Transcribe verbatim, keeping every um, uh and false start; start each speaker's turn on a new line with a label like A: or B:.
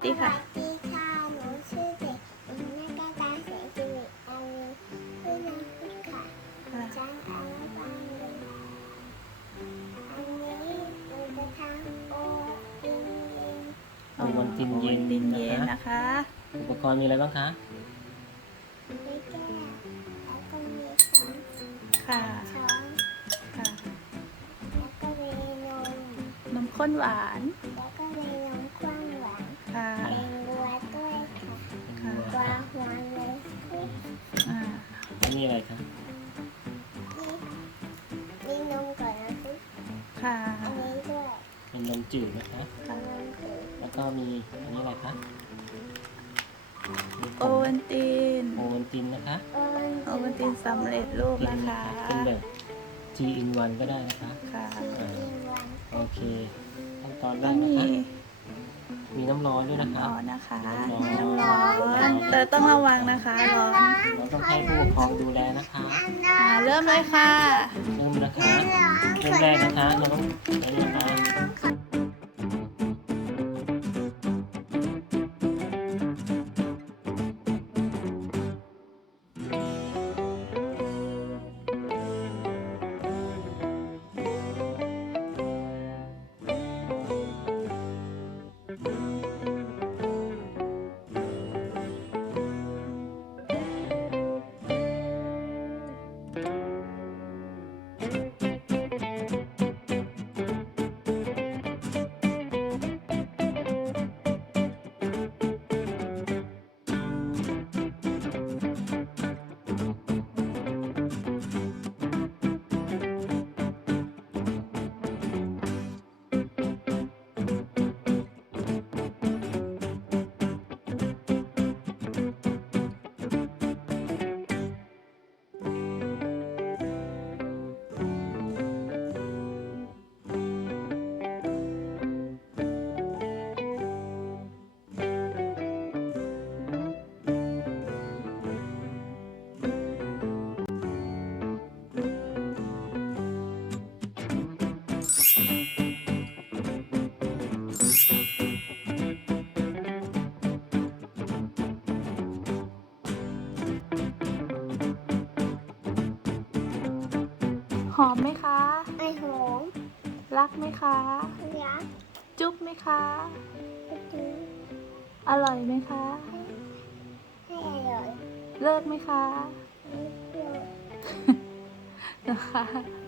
A: ดีค่ะ
B: สวัสดีค่ะหนูชื่อเด็กหญิงนักการตาเสรีสิริอายุชื่อน้องพุทธค่ะชั้นอนุบาลหนึ่งอันนี้หนูจะทำโอตินเย็น
C: โอวัลตินเย็น
A: ติน
C: นะ
A: เย็น
C: คะ
A: นะคะ
C: อุปกรณ์มีอะไรบ้างคะ
B: มีแก้วแล้วก็มีช้อน
A: ค่ะ
B: ช้อน
A: ค่ะ
B: แล้วก็มีนม
A: นมข้นหวาน
B: แล้วก็มีนมข้นหวาน
A: ค่ะ
B: เป็นบัวด้วยค่ะ
A: ค่ะ
B: บัวหัวเลย
A: อ่า
C: อันนี้อะไรคะ
B: นี่มีนมก่อนนะสิ
A: ค่ะ
B: อันนี้ด้วย
C: เป็นนมจืดนะคะ
B: นมจืด
C: แล้วก็มีอันนี้อะไรคะ
A: โอวันติน
C: โอวัลตินนะคะ
B: โอวัล
A: โอวันตินสำเร็จรูป
C: กิน
A: นะคะ
C: กินแบบ G in วันก็ได้นะคะ
A: ค่ะ
B: ทีนวัน
C: โอเคขั้นตอนแร
A: ก็
C: กนะ
A: มี
C: คะ มีน้ำร้อนด้วยนะคะ
A: ร้อนนะคะ
C: น้ำร้อน
A: ต้องแต่ต้องระวังนะคะร้อน
C: เราต้องให้ผู้ปกครองดูแลนะคะ
A: อ่าเริ่มเลยค่ะ
C: เริ่มนะคะเริ่มแรกนะคะเราต้องอันนี้นะคะ
A: หอมไหมคะ
B: ไอโหง
A: รักไหมคะ
B: ยักษ์
A: จุ๊บไหมคะ
B: กระตือ
A: อร่อยไหมคะ
B: ให้อร่อย
A: เลิกไหมคะ
B: ไม่เปรี้ยว
A: นะคะ